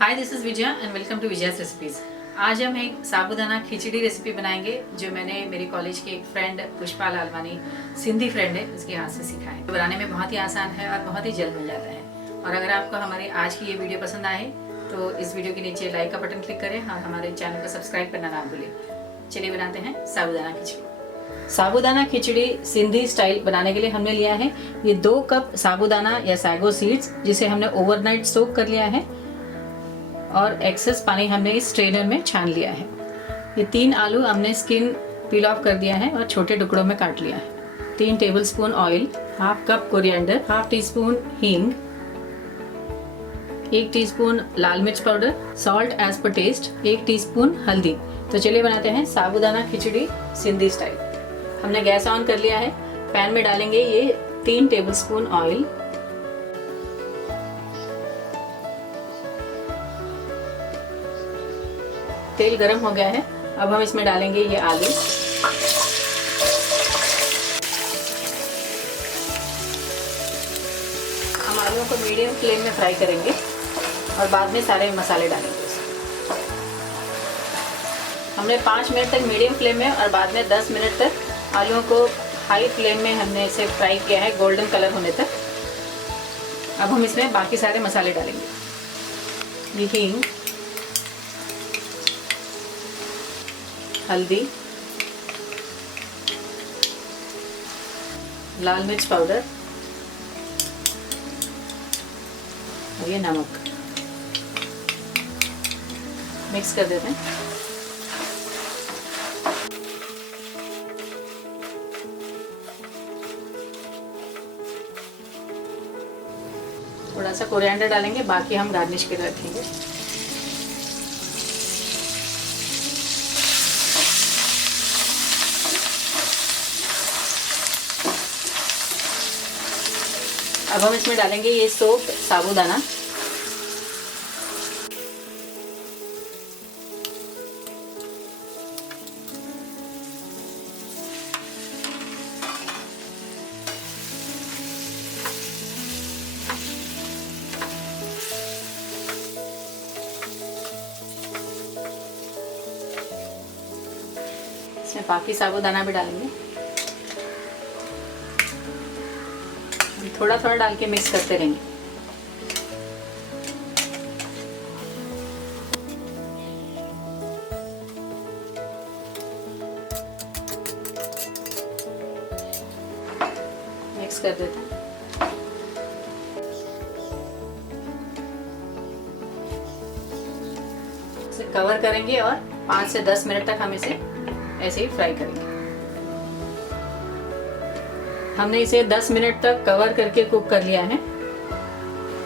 Hi, this is Vijaya and welcome to Vijaya's recipes. आज हम एक साबूदाना खिचड़ी रेसिपी बनाएंगे जो मैंने मेरे कॉलेज के एक फ्रेंड पुष्पा लालवानी, सिंधी फ्रेंड है, उसके हाथ से सीखा है। बनाने में बहुत ही आसान है और बहुत ही जल्द बन जाता है। और अगर आपको हमारी आज की ये वीडियो पसंद आए तो इस वीडियो के नीचे लाइक का बटन क्लिक करें और हमारे चैनल को सब्सक्राइब करना ना भूलें। चलिए बनाते हैं साबूदाना खिचड़ी। साबूदाना खिचड़ी सिंधी स्टाइल बनाने के लिए हमने लिया है ये 2 कप साबूदाना या सैगो सीड्स, जिसे हमने ओवरनाइट सोक कर लिया है और एक्सेस पानी हमने इस स्ट्रेनर में छान लिया है। ये 3 आलू हमने स्किन पील ऑफ कर दिया है और छोटे टुकड़ों में काट लिया है। 3 tablespoon oil, half cup coriander, half teaspoon hing, 1 teaspoon lal mirch powder, salt as per taste, 1 टीस्पून हल्दी। तो चलिए बनाते हैं साबूदाना खिचड़ी सिंधी स्टाइल। हमने गैस ऑन कर लिया है। पैन में डालेंगे ये 3 टेबलस्पून ऑयल। तेल गरम हो गया है। अब हम इसमें डालेंगे ये आलू। हम आलूओं को मीडियम फ्लेम में फ्राई करेंगे और बाद में सारे मसाले डालेंगे। हमने 5 मिनट तक मीडियम फ्लेम में और बाद में 10 मिनट तक आलूओं को हाई फ्लेम में हमने इसे फ्राई किया है गोल्डन कलर होने तक। अब हम इसमें बाकी सारे मसाले डालेंगे। ये हींग, हल्दी, लाल मिर्च पाउडर और ये नमक मिक्स कर देते हैं। थोड़ा सा कोरिएंडर डालेंगे, बाकी हम गार्निश के रखेंगे। अब हम इसमें डालेंगे ये सोक्ड साबूदाना। इसमें बाकी साबूदाना भी डालेंगे। थोड़ा थोड़ा डाल के मिक्स करते रहेंगे। मिक्स कर देते हैं। इसे कवर करेंगे और 5 से 10 मिनट तक हम इसे ऐसे ही फ्राई करेंगे। हमने इसे 10 मिनट तक कवर करके कुक कर लिया है।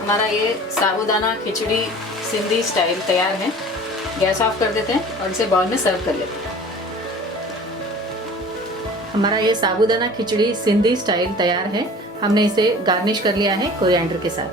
हमारा ये साबूदाना खिचड़ी सिंधी स्टाइल तैयार है। गैस ऑफ कर देते हैं और इसे बाउल में सर्व कर लेते हैं। हमारा ये साबूदाना खिचड़ी सिंधी स्टाइल तैयार है। हमने इसे गार्निश कर लिया है कोरिएंडर के साथ।